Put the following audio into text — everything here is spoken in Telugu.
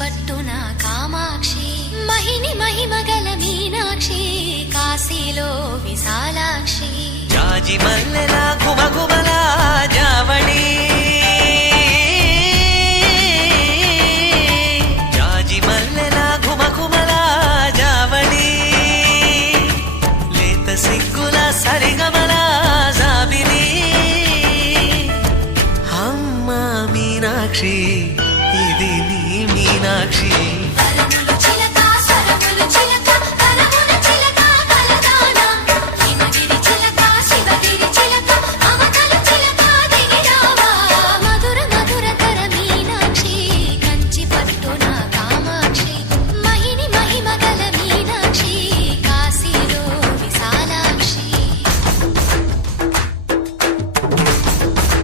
పట్టున కామాక్షి మహిని మహిమగల మీనాక్షి కాశీలో విశాలాక్షి జాజి మల్లెల గుమగుమల జావళి జాజి మల్లెల గుమగుమల జావళి లేత సిగ్గుల సరిగమల జాబిలి అమ్మ మీనాక్షి